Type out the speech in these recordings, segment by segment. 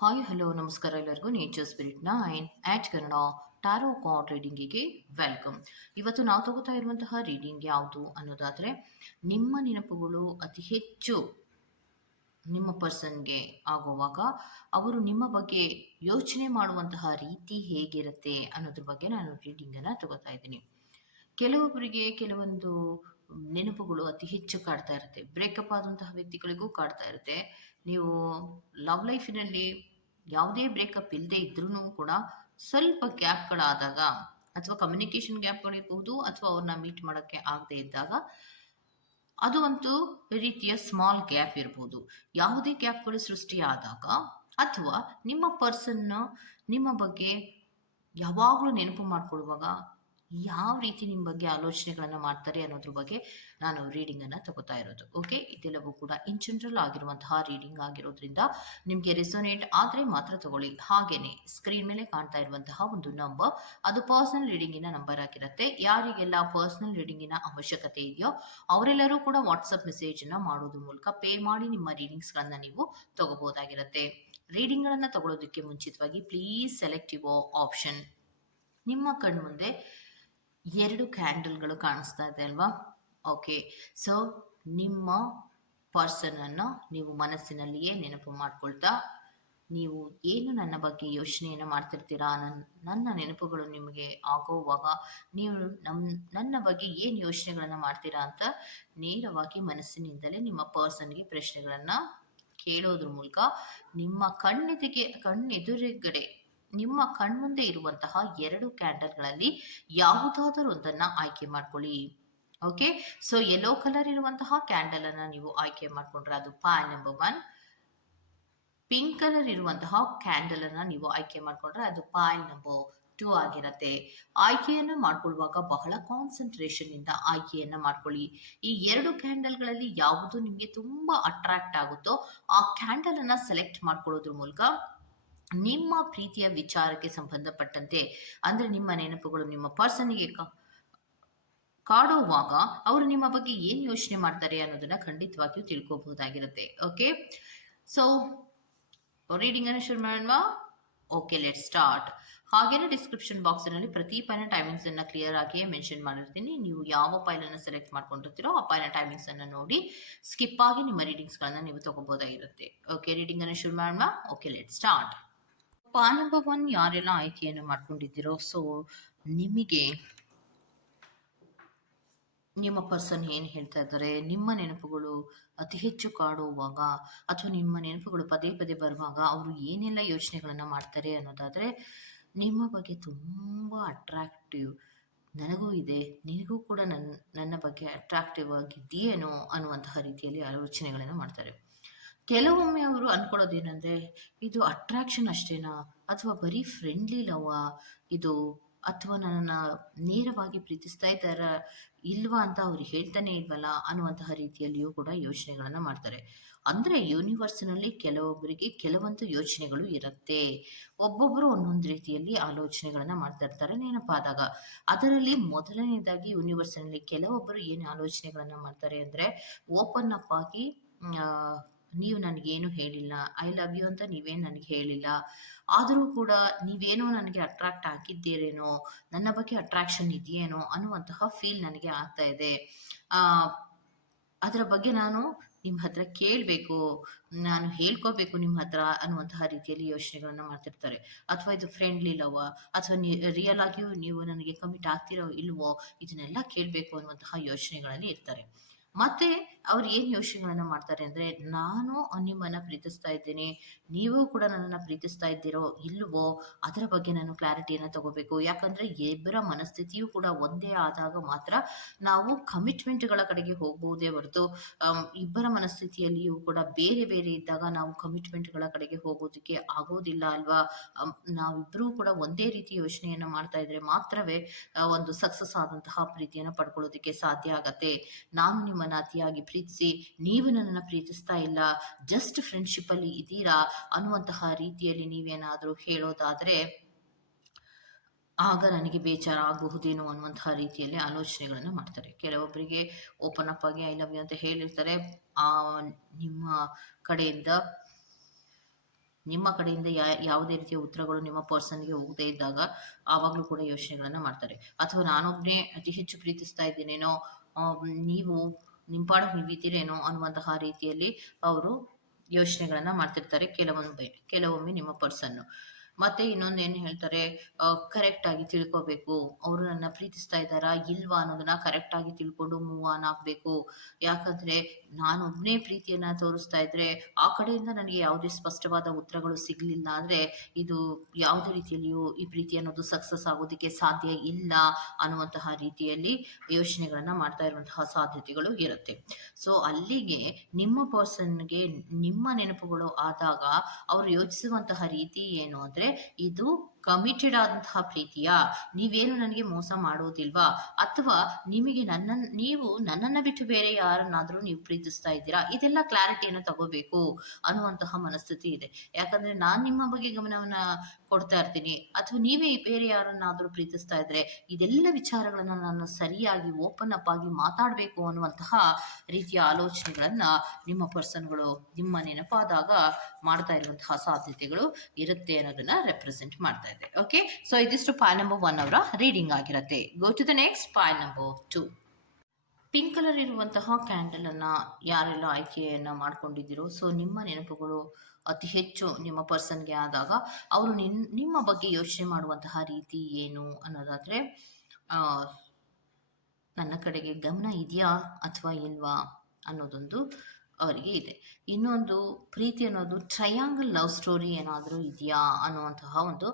Hi hello ನಮಸ್ಕಾರ ಎಲ್ಲರಿಗೂ nature spirit 9 Kannada tarot card ರೀಡಿಂಗಿಗೆ ವೆಲ್ಕಮ್. ಇವತ್ತು ನಾವು ತಗೋತಾ ಇರುವಂತಹ ರೀಡಿಂಗ್ ಯಾವುದು ಅನ್ನೋದಾದರೆ, ನಿಮ್ಮ ನೆನಪುಗಳು ಅತಿ ಹೆಚ್ಚು ನಿಮ್ಮ ಪರ್ಸನ್ಗೆ ಆಗುವಾಗ ಅವರು ನಿಮ್ಮ ಬಗ್ಗೆ ಯೋಚನೆ ಮಾಡುವಂತಹ ರೀತಿ ಹೇಗಿರುತ್ತೆ ಅನ್ನೋದ್ರ ಬಗ್ಗೆ ನಾನು ರೀಡಿಂಗನ್ನು ತಗೋತಾ ಇದ್ದೀನಿ. ಕೆಲವೊಬ್ಬರಿಗೆ ಕೆಲವೊಂದು ನೆನಪುಗಳು ಅತಿ ಹೆಚ್ಚು ಕಾಡ್ತಾ ಇರುತ್ತೆ. ಬ್ರೇಕಪ್ ಆದಂತಹ ವ್ಯಕ್ತಿಗಳಿಗೂ ಕಾಡ್ತಾ ಇರುತ್ತೆ. ನೀವು ಲವ್ ಲೈಫಿನಲ್ಲಿ ಯಾವುದೇ ಬ್ರೇಕಪ್ ಇಲ್ಲದೆ ಇದ್ರೂ ಕೂಡ ಸ್ವಲ್ಪ ಗ್ಯಾಪ್ಗಳಾದಾಗ ಅಥವಾ ಕಮ್ಯುನಿಕೇಷನ್ ಗ್ಯಾಪ್ಗಳಿರ್ಬೋದು ಅಥವಾ ಅವ್ರನ್ನ ಮೀಟ್ ಮಾಡೋಕ್ಕೆ ಆಗದೆ ಇದ್ದಾಗ ಅದು ಒಂದು ರೀತಿಯ ಸ್ಮಾಲ್ ಗ್ಯಾಪ್ ಇರ್ಬೋದು. ಯಾವುದೇ ಗ್ಯಾಪ್ಗಳು ಸೃಷ್ಟಿಯಾದಾಗ ಅಥವಾ ನಿಮ್ಮ ಪರ್ಸನ್ನ ನಿಮ್ಮ ಬಗ್ಗೆ ಯಾವಾಗಲೂ ನೆನಪು ಮಾಡಿಕೊಳ್ಳುವಾಗ ಯಾವ ರೀತಿ ನಿಮ್ಮ ಬಗ್ಗೆ ಆಲೋಚನೆಗಳನ್ನು ಮಾಡ್ತಾರೆ ಅನ್ನೋದ್ರ ಬಗ್ಗೆ ನಾನು ರೀಡಿಂಗನ್ನು ತಗೋತಾ ಇರೋದು. ಓಕೆ, ಇದೆಲ್ಲವೂ ಕೂಡ ಇನ್ ಜನರಲ್ ಆಗಿರುವಂತಹ ರೀಡಿಂಗ್ ಆಗಿರೋದ್ರಿಂದ ನಿಮಗೆ ರೆಸೊನೇಟ್ ಆದರೆ ಮಾತ್ರ ತಗೊಳ್ಳಿ. ಹಾಗೆಯೇ ಸ್ಕ್ರೀನ್ ಮೇಲೆ ಕಾಣ್ತಾ ಇರುವಂತಹ ಒಂದು ನಂಬರ್, ಅದು ಪರ್ಸನಲ್ ರೀಡಿಂಗಿನ ನಂಬರ್ ಆಗಿರುತ್ತೆ. ಯಾರಿಗೆಲ್ಲ ಪರ್ಸನಲ್ ರೀಡಿಂಗಿನ ಅವಶ್ಯಕತೆ ಇದೆಯೋ ಅವರೆಲ್ಲರೂ ಕೂಡ ವಾಟ್ಸಪ್ ಮೆಸೇಜನ್ನು ಮಾಡೋದ್ರ ಮೂಲಕ ಪೇ ಮಾಡಿ ನಿಮ್ಮ ರೀಡಿಂಗ್ಸ್ಗಳನ್ನು ನೀವು ತಗೋಬೋದಾಗಿರುತ್ತೆ. ರೀಡಿಂಗ್ಗಳನ್ನು ತಗೊಳ್ಳೋದಕ್ಕೆ ಮುಂಚಿತವಾಗಿ ಪ್ಲೀಸ್ ಸೆಲೆಕ್ಟ್ ಯುವರ್ ಆಪ್ಷನ್. ನಿಮ್ಮ ಕಣ್ಮುಂದೆ 2 ಕ್ಯಾಂಡಲ್ಗಳು ಕಾಣಿಸ್ತಾ ಇದೆ ಅಲ್ವಾ? ಓಕೆ, ಸೊ ನಿಮ್ಮ ಪರ್ಸನನ್ನು ನೀವು ಮನಸ್ಸಿನಲ್ಲಿಯೇ ನೆನಪು ಮಾಡ್ಕೊಳ್ತಾ, ನೀವು ಏನು ನನ್ನ ಬಗ್ಗೆ ಯೋಚನೆಯನ್ನು ಮಾಡ್ತಿರ್ತೀರಾ, ನನ್ನ ನೆನಪುಗಳು ನಿಮಗೆ ಆಗೋವಾಗ ನೀವು ನನ್ನ ಬಗ್ಗೆ ಏನು ಯೋಚನೆಗಳನ್ನು ಮಾಡ್ತೀರಾ ಅಂತ ನೇರವಾಗಿ ಮನಸ್ಸಿನಿಂದಲೇ ನಿಮ್ಮ ಪರ್ಸನ್ಗೆ ಪ್ರಶ್ನೆಗಳನ್ನು ಕೇಳೋದ್ರ ಮೂಲಕ ನಿಮ್ಮ ಕಣ್ಣೆದುರುಗಡೆ ನಿಮ್ಮ ಕಣ್ಮುಂದೆ ಇರುವಂತಹ 2 ಕ್ಯಾಂಡಲ್ಗಳಲ್ಲಿ ಯಾವುದಾದರೂ ಒಂದನ್ನು ಆಯ್ಕೆ ಮಾಡ್ಕೊಳ್ಳಿ. ಓಕೆ, ಸೊ ಯೆಲ್ಲೋ ಕಲರ್ ಇರುವಂತಹ ಕ್ಯಾಂಡಲ್ ಅನ್ನು ನೀವು ಆಯ್ಕೆ ಮಾಡ್ಕೊಂಡ್ರೆ ಅದು ಪಾಯ್ ನಂಬರ್ 1. ಪಿಂಕ್ ಕಲರ್ ಇರುವಂತಹ ಕ್ಯಾಂಡಲ್ ಅನ್ನು ನೀವು ಆಯ್ಕೆ ಮಾಡ್ಕೊಂಡ್ರೆ ಅದು ಪಾಯ್ ನಂಬರ್ 2 ಆಗಿರುತ್ತೆ. ಆಯ್ಕೆಯನ್ನು ಮಾಡ್ಕೊಳ್ಳುವಾಗ ಬಹಳ ಕಾನ್ಸಂಟ್ರೇಷನ್ ಇಂದ ಆಯ್ಕೆಯನ್ನ ಮಾಡ್ಕೊಳ್ಳಿ. ಈ 2 ಕ್ಯಾಂಡಲ್ಗಳಲ್ಲಿ ಯಾವುದು ನಿಮಗೆ ತುಂಬಾ ಅಟ್ರಾಕ್ಟ್ ಆಗುತ್ತೋ ಆ ಕ್ಯಾಂಡಲ್ ಅನ್ನ ಸೆಲೆಕ್ಟ್ ಮಾಡ್ಕೊಳ್ಳೋದ್ರ ಮೂಲಕ ನಿಮ್ಮ ಪ್ರೀತಿಯ ವಿಚಾರಕ್ಕೆ ಸಂಬಂಧಪಟ್ಟಂತೆ, ಅಂದ್ರೆ ನಿಮ್ಮ ನೆನಪುಗಳು ನಿಮ್ಮ ಪರ್ಸನ್ಗೆ ಕಾಡುವಾಗ ಅವರು ನಿಮ್ಮ ಬಗ್ಗೆ ಏನು ಯೋಚನೆ ಮಾಡ್ತಾರೆ ಅನ್ನೋದನ್ನ ಖಂಡಿತವಾಗಿಯೂ ತಿಳ್ಕೋಬಹುದಾಗಿರುತ್ತೆ. ಓಕೆ, ಸೊ ರೀಡಿಂಗ್ ಅನ್ನು ಶುರು ಮಾಡೋಣ. Okay, let start. ಹಾಗೇನೆ ಡಿಸ್ಕ್ರಿಪ್ಷನ್ ಬಾಕ್ಸ್ನಲ್ಲಿ ಪ್ರತಿ ಪೈನ ಟೈಮಿಂಗ್ಸ್ ಅನ್ನ ಕ್ಲಿಯರ್ ಆಗಿ ಮೆನ್ಷನ್ ಮಾಡಿರ್ತೀನಿ. ನೀವು ಯಾವ ಫೈಲ್ ಅನ್ನು ಸೆಲೆಕ್ಟ್ ಮಾಡ್ಕೊಂಡಿರ್ತೀರೋ ಆ ಫೈಲ್ನ ಟೈಮಿಂಗ್ಸ್ ಅನ್ನ ನೋಡಿ ಸ್ಕಿಪ್ ಆಗಿ ನಿಮ್ಮ ರೀಡಿಂಗ್ಸ್ ಗಳನ್ನ ನೀವು ತಗೋಬಹುದಾಗಿರುತ್ತೆ. ಓಕೆ, ರೀಡಿಂಗ್ ಅನ್ನು ಶುರು ಮಾಡೋಣ. Okay, let start. ನಂಬರ್ 1 ಯಾರೆಲ್ಲ ಆಯ್ಕೆಯನ್ನು ಮಾಡ್ಕೊಂಡಿದ್ದೀರೋ, ಸೊ ನಿಮಗೆ ನಿಮ್ಮ ಪರ್ಸನ್ ಏನು ಹೇಳ್ತಾ ಇದ್ದಾರೆ, ನಿಮ್ಮ ನೆನಪುಗಳು ಅತಿ ಹೆಚ್ಚು ಕಾಡುವಾಗ ಅಥವಾ ನಿಮ್ಮ ನೆನಪುಗಳು ಪದೇ ಪದೇ ಬರುವಾಗ ಅವರು ಏನೆಲ್ಲ ಯೋಚನೆಗಳನ್ನು ಮಾಡ್ತಾರೆ ಅನ್ನೋದಾದರೆ, ನಿಮ್ಮ ಬಗ್ಗೆ ತುಂಬ ಅಟ್ರಾಕ್ಟಿವ್, ನನಗೂ ಇದೆ, ನಿನಗೂ ಕೂಡ ನನ್ನ ಬಗ್ಗೆ ಅಟ್ರಾಕ್ಟಿವ್ ಆಗಿದೆಯೇನೋ ಅನ್ನುವಂತಹ ರೀತಿಯಲ್ಲಿ ಆಲೋಚನೆಗಳನ್ನು ಮಾಡ್ತಾರೆ. ಕೆಲವೊಮ್ಮೆ ಅವರು ಅನ್ಕೊಳ್ಳೋದೇನೆಂದರೆ, ಇದು ಅಟ್ರಾಕ್ಷನ್ ಅಷ್ಟೇನಾ ಅಥವಾ ಬರೀ ಫ್ರೆಂಡ್ಲಿ ಲವ್ವಾ ಇದು, ಅಥವಾ ನನ್ನನ್ನು ನೇರವಾಗಿ ಪ್ರೀತಿಸ್ತಾ ಇದ್ದಾರ ಇಲ್ವಾ ಅಂತ ಅವ್ರು ಹೇಳ್ತಾನೆ ಇಲ್ವಲ್ಲ ಅನ್ನುವಂತಹ ರೀತಿಯಲ್ಲಿಯೂ ಕೂಡ ಯೋಚನೆಗಳನ್ನು ಮಾಡ್ತಾರೆ. ಅಂದರೆ ಯೂನಿವರ್ಸ್ನಲ್ಲಿ ಕೆಲವೊಬ್ಬರಿಗೆ ಕೆಲವೊಂದು ಯೋಚನೆಗಳು ಇರುತ್ತೆ. ಒಬ್ಬೊಬ್ಬರು ಒಂದೊಂದು ರೀತಿಯಲ್ಲಿ ಆಲೋಚನೆಗಳನ್ನು ಮಾಡ್ತಾ ಇರ್ತಾರೆ ನೆನಪಾದಾಗ. ಅದರಲ್ಲಿ ಮೊದಲನೇದಾಗಿ ಯೂನಿವರ್ಸ್ನಲ್ಲಿ ಕೆಲವೊಬ್ಬರು ಏನು ಆಲೋಚನೆಗಳನ್ನು ಮಾಡ್ತಾರೆ ಅಂದರೆ, ಓಪನ್ ಅಪ್ ಆಗಿ ನೀವು ನನಗೇನು ಹೇಳಿಲ್ಲ, ಐ ಲವ್ ಯು ಅಂತ ನೀವೇನು ನನಗೆ ಹೇಳಿಲ್ಲ, ಆದರೂ ಕೂಡ ನೀವೇನೋ ನನಗೆ ಅಟ್ರಾಕ್ಟ್ ಆಗಿದ್ದೀರೇನೋ, ನನ್ನ ಬಗ್ಗೆ ಅಟ್ರಾಕ್ಷನ್ ಇದೆಯೇನೋ ಅನ್ನುವಂತಹ ಫೀಲ್ ನನಗೆ ಆಗ್ತಾ ಇದೆ. ಅದರ ಬಗ್ಗೆ ನಾನು ನಿಮ್ಮ ಹತ್ರ ಕೇಳಬೇಕು, ನಾನು ಹೇಳ್ಕೋಬೇಕು ನಿಮ್ಮ ಹತ್ರ ಅನ್ನುವಂತಹ ರೀತಿಯಲ್ಲಿ ಯೋಚನೆಗಳನ್ನು ಮಾಡ್ತಿರ್ತಾರೆ. ಅಥವಾ ಇದು ಫ್ರೆಂಡ್ಲಿ ಲವ್ ಅಥವಾ ರಿಯಲ್ ಆಗಿಯೂ ನೀವು ನನಗೆ ಕಮಿಟ್ ಆಗ್ತಿರೋ ಇಲ್ವೋ ಇದನ್ನೆಲ್ಲ ಕೇಳಬೇಕು ಅನ್ನುವಂತಹ ಯೋಚನೆಗಳಲ್ಲಿ ಇರ್ತಾರೆ. ಮತ್ತೆ ಅವ್ರು ಏನು ಯೋಚನೆಗಳನ್ನು ಮಾಡ್ತಾರೆ ಅಂದರೆ, ನಾನು ನಿಮ್ಮನ್ನು ಪ್ರೀತಿಸ್ತಾ ಇದ್ದೇನೆ, ನೀವು ಕೂಡ ನನ್ನನ್ನು ಪ್ರೀತಿಸ್ತಾ ಇದ್ದೀರೋ ಇಲ್ವೋ ಅದರ ಬಗ್ಗೆ ನಾನು ಕ್ಲಾರಿಟಿಯನ್ನು ತಗೋಬೇಕು. ಯಾಕಂದರೆ ಇಬ್ಬರ ಮನಸ್ಥಿತಿಯೂ ಕೂಡ ಒಂದೇ ಆದಾಗ ಮಾತ್ರ ನಾವು ಕಮಿಟ್ಮೆಂಟ್ಗಳ ಕಡೆಗೆ ಹೋಗ್ಬೋದೇ ಹೊರತು, ಇಬ್ಬರ ಮನಸ್ಥಿತಿಯಲ್ಲಿಯೂ ಕೂಡ ಬೇರೆ ಬೇರೆ ಇದ್ದಾಗ ನಾವು ಕಮಿಟ್ಮೆಂಟ್ಗಳ ಕಡೆಗೆ ಹೋಗೋದಕ್ಕೆ ಆಗೋದಿಲ್ಲ ಅಲ್ವಾ? ನಾವಿಬ್ಬರೂ ಕೂಡ ಒಂದೇ ರೀತಿ ಯೋಚನೆಯನ್ನು ಮಾಡ್ತಾ ಇದ್ರೆ ಮಾತ್ರವೇ ಒಂದು ಸಕ್ಸಸ್ ಆದಂತಹ ಪ್ರೀತಿಯನ್ನು ಪಡ್ಕೊಳ್ಳೋದಕ್ಕೆ ಸಾಧ್ಯ ಆಗತ್ತೆ. ನಾನು ನಿಮ್ಮನ್ನು ಅತಿಯಾಗಿ ಪ್ರೀತಿಸಿ ನೀವು ನನ್ನನ್ನು ಪ್ರೀತಿಸ್ತಾ ಇಲ್ಲ, ಜಸ್ಟ್ ಫ್ರೆಂಡ್ಶಿಪ್ ಅಲ್ಲಿ ಇದ್ದೀರಾ ಅನ್ನುವಂತಹ ರೀತಿಯಲ್ಲಿ ನೀವೇನಾದರೂ ಹೇಳೋದಾದ್ರೆ ಆಗ ನನಗೆ ಬೇಜಾರ ಆಗಬಹುದೇನೋ ಅನ್ನುವಂತಹ ರೀತಿಯಲ್ಲಿ ಆಲೋಚನೆಗಳನ್ನು ಮಾಡ್ತಾರೆ. ಕೆಲವೊಬ್ಬರಿಗೆ ಓಪನ್ ಅಪ್ ಆಗಿ ಐ ಲವ್ ಯು ಅಂತ ಹೇಳಿರ್ತಾರೆ, ನಿಮ್ಮ ಕಡೆಯಿಂದ ನಿಮ್ಮ ಕಡೆಯಿಂದ ಯಾವುದೇ ರೀತಿಯ ಉತ್ತರಗಳು ನಿಮ್ಮ ಪರ್ಸನ್ಗೆ ಹೋಗದೇ ಇದ್ದಾಗ ಆವಾಗಲೂ ಕೂಡ ಯೋಚನೆಗಳನ್ನು ಮಾಡ್ತಾರೆ. ಅಥವಾ ನಾನೊಬ್ಬನೇ ಅತಿ ಹೆಚ್ಚು ಪ್ರೀತಿಸ್ತಾ ಇದ್ದೀನೇನೋ, ನೀವು ನಿಮ್ಮ ಪಾಡಿಗೆ ನೀವಿದ್ದೀರೇನೋ ಅನ್ನುವಂತಹ ರೀತಿಯಲ್ಲಿ ಅವರು ಯೋಚನೆಗಳನ್ನು ಮಾಡ್ತಿರ್ತಾರೆ ಕೆಲವೊಮ್ಮೆ ನಿಮ್ಮ ಪರ್ಸನ್ನು. ಮತ್ತೆ ಇನ್ನೊಂದು ಏನು ಹೇಳ್ತಾರೆ, ಕರೆಕ್ಟಾಗಿ ತಿಳ್ಕೋಬೇಕು, ಅವರು ನನ್ನ ಪ್ರೀತಿಸ್ತಾ ಇದ್ದಾರಾ ಇಲ್ವಾ ಅನ್ನೋದನ್ನ ಕರೆಕ್ಟಾಗಿ ತಿಳ್ಕೊಂಡು ಮೂವ್ ಆನ್ ಆಗಬೇಕು. ಯಾಕಂದರೆ ನಾನೊಬ್ಬನೇ ಪ್ರೀತಿಯನ್ನು ತೋರಿಸ್ತಾ ಇದ್ದರೆ ಆ ಕಡೆಯಿಂದ ನನಗೆ ಯಾವುದೇ ಸ್ಪಷ್ಟವಾದ ಉತ್ತರಗಳು ಸಿಗಲಿಲ್ಲ ಅಂದರೆ ಇದು ಯಾವುದೇ ರೀತಿಯಲ್ಲಿಯೂ ಈ ಪ್ರೀತಿ ಅನ್ನೋದು ಸಕ್ಸಸ್ ಆಗೋದಕ್ಕೆ ಸಾಧ್ಯ ಇಲ್ಲ ಅನ್ನುವಂತಹ ರೀತಿಯಲ್ಲಿ ಯೋಚನೆಗಳನ್ನು ಮಾಡ್ತಾ ಇರುವಂತಹ ಸಾಧ್ಯತೆಗಳು ಇರುತ್ತೆ. ಸೊ ಅಲ್ಲಿಗೆ ನಿಮ್ಮ ಪರ್ಸನ್ಗೆ ನಿಮ್ಮ ನೆನಪುಗಳು ಆದಾಗ ಅವರು ಯೋಚಿಸುವಂತಹ ರೀತಿ ಏನು ಅಂದರೆ, ಇದು ಕಮಿಟೆಡ್ ಆದಂತಹ ಪ್ರೀತಿಯಾ, ನೀವೇನು ನನಗೆ ಮೋಸ ಮಾಡೋದಿಲ್ವಾ, ಅಥವಾ ನಿಮಗೆ ನೀವು ನನ್ನನ್ನು ಬಿಟ್ಟು ಬೇರೆ ಯಾರನ್ನಾದರೂ ನೀವು ಪ್ರೀತಿಸ್ತಾ ಇದ್ದೀರಾ, ಇದೆಲ್ಲ ಕ್ಲಾರಿಟಿಯನ್ನು ತಗೋಬೇಕು ಅನ್ನುವಂತಹ ಮನಸ್ಥಿತಿ ಇದೆ. ಯಾಕಂದ್ರೆ ನಾನು ನಿಮ್ಮ ಬಗ್ಗೆ ಗಮನವನ್ನ ಕೊಡ್ತಾ ಇರ್ತೀನಿ, ಅಥವಾ ನೀವೇ ಬೇರೆ ಯಾರನ್ನಾದರೂ ಪ್ರೀತಿಸ್ತಾ ಇದ್ರೆ ಇದೆಲ್ಲ ವಿಚಾರಗಳನ್ನ ನಾನು ಸರಿಯಾಗಿ ಓಪನ್ ಅಪ್ ಆಗಿ ಮಾತಾಡಬೇಕು ಅನ್ನುವಂತಹ ರೀತಿಯ ಆಲೋಚನೆಗಳನ್ನ ನಿಮ್ಮ ಪರ್ಸನ್ಗಳು ನಿಮ್ಮ ನೆನಪಾದಾಗ ಮಾಡ್ತಾ ಇರುವಂತಹ ಸಾಧ್ಯತೆಗಳು ಇರುತ್ತೆ ಅನ್ನೋದನ್ನ ರೆಪ್ರೆಸೆಂಟ್ ಮಾಡ್ತಾ ಇದೆ. ಓಕೆ, ಸೊ ಇದಿಷ್ಟು ಪಾಯ್ ನಂಬರ್ 1 ಅವರ ರೀಡಿಂಗ್ ಆಗಿರುತ್ತೆ. ಗೋ ಟು ದ ನೆಕ್ಸ್ಟ್ ಪಾಯ್ ನಂಬರ್ 2. ಪಿಂಕ್ ಕಲರ್ ಇರುವಂತಹ ಕ್ಯಾಂಡಲ್ ಅನ್ನ ಯಾರೆಲ್ಲ ಆಯ್ಕೆಯನ್ನ ಮಾಡ್ಕೊಂಡಿದ್ದೀರೋ, ಸೊ ನಿಮ್ಮ ನೆನಪುಗಳು ಅತಿ ಹೆಚ್ಚು ನಿಮ್ಮ ಪರ್ಸನ್ಗೆ ಆದಾಗ ಅವರು ನಿಮ್ಮ ಬಗ್ಗೆ ಯೋಚನೆ ಮಾಡುವಂತಹ ರೀತಿ ಏನು ಅನ್ನೋದಾದ್ರೆ, ನನ್ನ ಕಡೆಗೆ ಗಮನ ಇದೆಯಾ ಅಥವಾ ಇಲ್ವಾ ಅನ್ನೋದೊಂದು ಅವರಿಗೆ ಇದೆ. ಇನ್ನೊಂದು, ಪ್ರೀತಿ ಅನ್ನೋದು ಟ್ರಯಾಂಗಲ್ ಲವ್ ಸ್ಟೋರಿ ಏನಾದರೂ ಇದೆಯಾ ಅನ್ನುವಂತಹ ಒಂದು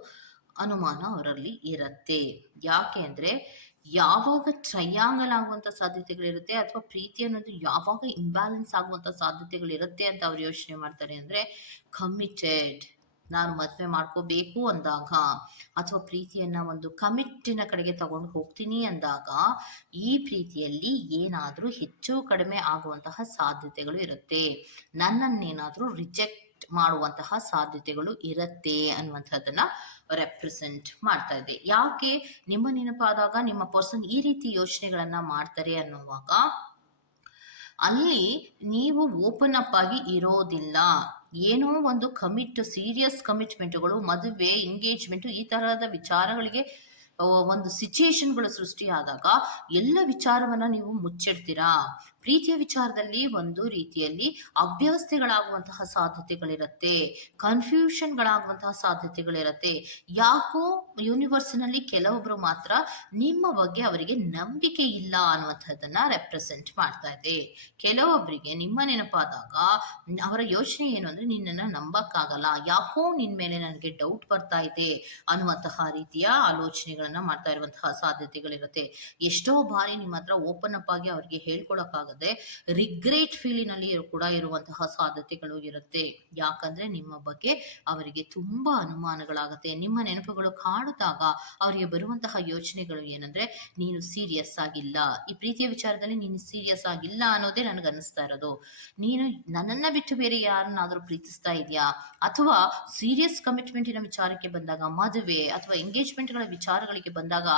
ಅನುಮಾನ ಅವರಲ್ಲಿ ಇರುತ್ತೆ. ಯಾಕೆ ಅಂದರೆ, ಯಾವಾಗ ಟ್ರಯಾಂಗಲ್ ಆಗುವಂಥ ಸಾಧ್ಯತೆಗಳಿರುತ್ತೆ ಅಥವಾ ಪ್ರೀತಿ ಅನ್ನೋದು ಯಾವಾಗ ಇಂಬ್ಯಾಲೆನ್ಸ್ ಆಗುವಂಥ ಸಾಧ್ಯತೆಗಳಿರುತ್ತೆ ಅಂತ ಅವ್ರು ಯೋಚನೆ ಮಾಡ್ತಾರೆ ಅಂದರೆ, ಕಮಿಟೆಡ್, ನಾನು ಮದುವೆ ಮಾಡ್ಕೋಬೇಕು ಅಂದಾಗ ಅಥವಾ ಪ್ರೀತಿಯನ್ನ ಒಂದು ಕಮಿಟ್ಟಿನ ಕಡೆಗೆ ತಗೊಂಡು ಹೋಗ್ತೀನಿ ಅಂದಾಗ ಈ ಪ್ರೀತಿಯಲ್ಲಿ ಏನಾದರೂ ಹೆಚ್ಚು ಕಡಿಮೆ ಆಗುವಂತಹ ಸಾಧ್ಯತೆಗಳು ಇರುತ್ತೆ, ನನ್ನನ್ನೇನಾದರೂ ರಿಜೆಕ್ಟ್ ಮಾಡುವಂತಹ ಸಾಧ್ಯತೆಗಳು ಇರುತ್ತೆ ಅನ್ನುವಂಥದ್ದನ್ನ ರೆಪ್ರೆಸೆಂಟ್ ಮಾಡ್ತಾ ಇದೆ. ಯಾಕೆ ನಿಮ್ಮ ನೆನಪಾದಾಗ ನಿಮ್ಮ ಪರ್ಸನ್ ಈ ರೀತಿ ಯೋಚನೆಗಳನ್ನ ಮಾಡ್ತಾರೆ ಅನ್ನುವಾಗ, ಅಲ್ಲಿ ನೀವು ಓಪನ್ ಅಪ್ ಆಗಿ ಇರೋದಿಲ್ಲ. ಏನೋ ಒಂದು ಸೀರಿಯಸ್ ಕಮಿಟ್ಮೆಂಟ್ಗಳು, ಮದುವೆ, ಎಂಗೇಜ್ಮೆಂಟ್ ಈ ತರಹದ ವಿಚಾರಗಳಿಗೆ ಒಂದು ಸಿಚುಯೇಷನ್ಗಳು ಸೃಷ್ಟಿಯಾದಾಗ ಎಲ್ಲ ವಿಚಾರವನ್ನ ನೀವು ಮುಚ್ಚಿಡ್ತೀರಾ. ಪ್ರೀತಿಯ ವಿಚಾರದಲ್ಲಿ ಒಂದು ರೀತಿಯಲ್ಲಿ ಅವ್ಯವಸ್ಥೆಗಳಾಗುವಂತಹ ಸಾಧ್ಯತೆಗಳಿರುತ್ತೆ, ಕನ್ಫ್ಯೂಷನ್ಗಳಾಗುವಂತಹ ಸಾಧ್ಯತೆಗಳಿರುತ್ತೆ. ಯಾಕೋ ಯೂನಿವರ್ಸ್ನಲ್ಲಿ ಕೆಲವೊಬ್ರು ಮಾತ್ರ ನಿಮ್ಮ ಬಗ್ಗೆ ಅವರಿಗೆ ನಂಬಿಕೆ ಇಲ್ಲ ಅನ್ನುವಂಥದ್ದನ್ನ ರೆಪ್ರೆಸೆಂಟ್ ಮಾಡ್ತಾ ಇದೆ. ಕೆಲವೊಬ್ಬರಿಗೆ ನಿಮ್ಮ ನೆನಪಾದಾಗ ಅವರ ಯೋಚನೆ ಏನು ಅಂದ್ರೆ, ನಿನ್ನನ್ನು ನಂಬಕ್ಕಾಗಲ್ಲ, ಯಾಕೋ ನಿನ್ ಮೇಲೆ ನನಗೆ ಡೌಟ್ ಬರ್ತಾ ಇದೆ ಅನ್ನುವಂತಹ ರೀತಿಯ ಆಲೋಚನೆಗಳನ್ನ ಮಾಡ್ತಾ ಇರುವಂತಹ ಸಾಧ್ಯತೆಗಳಿರುತ್ತೆ. ಎಷ್ಟೋ ಬಾರಿ ನಿಮ್ಮ ಹತ್ರ ಓಪನ್ ಅಪ್ ಆಗಿ ಅವರಿಗೆ ಹೇಳ್ಕೊಳಕ್ಕಾಗದೆ ರಿಗ್ರೆಟ್ ಫೀಲಿನಲ್ಲಿ ಕೂಡ ಇರುವಂತಹ ಸಾಧ್ಯತೆಗಳು ಇರುತ್ತೆ. ಯಾಕಂದ್ರೆ ನಿಮ್ಮ ಬಗ್ಗೆ ಅವರಿಗೆ ತುಂಬಾ ಅನುಮಾನಗಳಾಗುತ್ತೆ. ನಿಮ್ಮ ನೆನಪುಗಳು ಕಾಡುತ್ತಾಗ ಅವರಿಗೆ ಬರುವಂತಹ ಯೋಚನೆಗಳು ಏನಂದ್ರೆ, ನೀನು ಸೀರಿಯಸ್ ಆಗಿಲ್ಲ, ಈ ಪ್ರೀತಿಯ ವಿಚಾರದಲ್ಲಿ ನೀನು ಸೀರಿಯಸ್ ಆಗಿಲ್ಲ ಅನ್ನೋದೇ ನನಗೆ ಅನಿಸ್ತಾ ಇರೋದು. ನೀನು ನನ್ನನ್ನ ಬಿಟ್ಟು ಬೇರೆ ಯಾರನ್ನಾದ್ರೂ ಪ್ರೀತಿಸ್ತಾ ಇದೆಯಾ, ಅಥವಾ ಸೀರಿಯಸ್ ಕಮಿಟ್ಮೆಂಟಿನ ವಿಚಾರಕ್ಕೆ ಬಂದಾಗ, ಮದುವೆ ಅಥವಾ ಎಂಗೇಜ್ಮೆಂಟ್ಗಳ ವಿಚಾರಗಳಿಗೆ ಬಂದಾಗ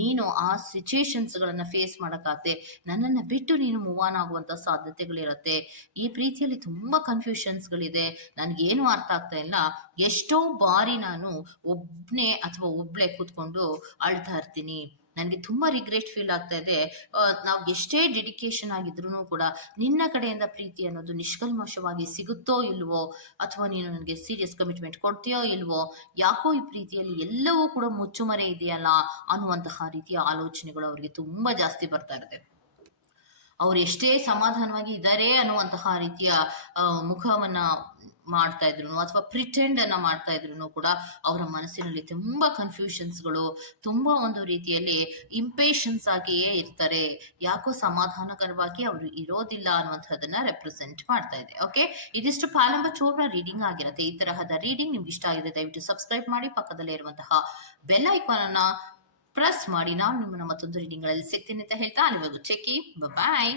ನೀನು ಆ ಸಿಚುಯೇಷನ್ಸ್ ಗಳನ್ನ ಫೇಸ್ ಮಾಡಕ್ಕಾಗದೆ ನನ್ನನ್ನ ಬಿಟ್ಟು ನೀನು ಮೂವ್ ಆನ್ ಆಗುವಂತ ಸಾಧ್ಯತೆಗಳಿರುತ್ತೆ. ಈ ಪ್ರೀತಿಯಲ್ಲಿ ತುಂಬಾ ಕನ್ಫ್ಯೂಷನ್ಸ್ಗಳಿದೆ, ನನಗೇನು ಅರ್ಥ ಆಗ್ತಾ ಇಲ್ಲ. ಎಷ್ಟೋ ಬಾರಿ ನಾನು ಒಬ್ನೇ ಅಥವಾ ಒಬ್ಳೆ ಕೂತ್ಕೊಂಡು ಅಳ್ತಾ ಇರ್ತೀನಿ, ನನಗೆ ತುಂಬಾ ರಿಗ್ರೆಟ್ ಫೀಲ್ ಆಗ್ತಾ ಇದೆ. ನಾವು ಎಷ್ಟೇ ಡೆಡಿಕೇಶನ್ ಆಗಿದ್ರು ಕೂಡ ನಿನ್ನ ಕಡೆಯಿಂದ ಪ್ರೀತಿ ಅನ್ನೋದು ನಿಷ್ಕಲ್ಮಶವಾಗಿ ಸಿಗುತ್ತೋ ಇಲ್ವೋ, ಅಥವಾ ನೀನು ನನಗೆ ಸೀರಿಯಸ್ ಕಮಿಟ್ಮೆಂಟ್ ಕೊಡ್ತೀಯೋ ಇಲ್ವೋ, ಯಾಕೋ ಈ ಪ್ರೀತಿಯಲ್ಲಿ ಎಲ್ಲವೂ ಕೂಡ ಮುಚ್ಚುಮರೆ ಇದೆಯಲ್ಲ ಅನ್ನುವಂತಹ ರೀತಿಯ ಆಲೋಚನೆಗಳು ಅವರಿಗೆ ತುಂಬಾ ಜಾಸ್ತಿ ಬರ್ತಾ ಇರುತ್ತೆ. ಅವ್ರು ಎಷ್ಟೇ ಸಮಾಧಾನವಾಗಿ ಇದ್ದಾರೆ ಅನ್ನುವಂತಹ ರೀತಿಯ ಮುಖವನ್ನ ಮಾಡ್ತಾ ಇದ್ರು ಅಥವಾ ಪ್ರಿಟೆಂಡ್ ಅನ್ನ ಮಾಡ್ತಾ ಇದ್ರು ಕೂಡ ಅವರ ಮನಸ್ಸಿನಲ್ಲಿ ತುಂಬಾ ಕನ್ಫ್ಯೂಷನ್ಸ್ಗಳು, ತುಂಬಾ ಒಂದು ರೀತಿಯಲ್ಲಿ ಇಂಪೇಷನ್ಸ್ ಆಗಿಯೇ ಇರ್ತಾರೆ. ಯಾಕೋ ಸಮಾಧಾನಕರವಾಗಿ ಅವರು ಇರೋದಿಲ್ಲ ಅನ್ನುವಂಥದ್ದನ್ನ ರೆಪ್ರೆಸೆಂಟ್ ಮಾಡ್ತಾ ಇದೆ. ಓಕೆ, ಇದಿಷ್ಟು ಪಾಯ್ ನಂಬರ್ 2 ರೀಡಿಂಗ್ ಆಗಿರುತ್ತೆ. ಈ ತರಹದ ರೀಡಿಂಗ್ ನಿಮ್ಗೆ ಇಷ್ಟ ಆಗಿದೆ ದಯವಿಟ್ಟು ಸಬ್ಸ್ಕ್ರೈಬ್ ಮಾಡಿ, ಪಕ್ಕದಲ್ಲೇ ಇರುವಂತಹ ಬೆಲ್ ಐಕಾನ್ ಅನ್ನ ಪ್ರೆಸ್ ಮಾಡಿ. ನಾನು ನಿಮ್ಮನ್ನ ಮತ್ತೊಂದು ರೀಡಿಂಗ್ ಗಳಲ್ಲಿ ಸಿಗ್ತೀನಿ ಅಂತ ಹೇಳ್ತಾ ಅಲ್ಲಿವರೆಗೂ ಚೆಕ್ಕಿ ಬಾಯ್.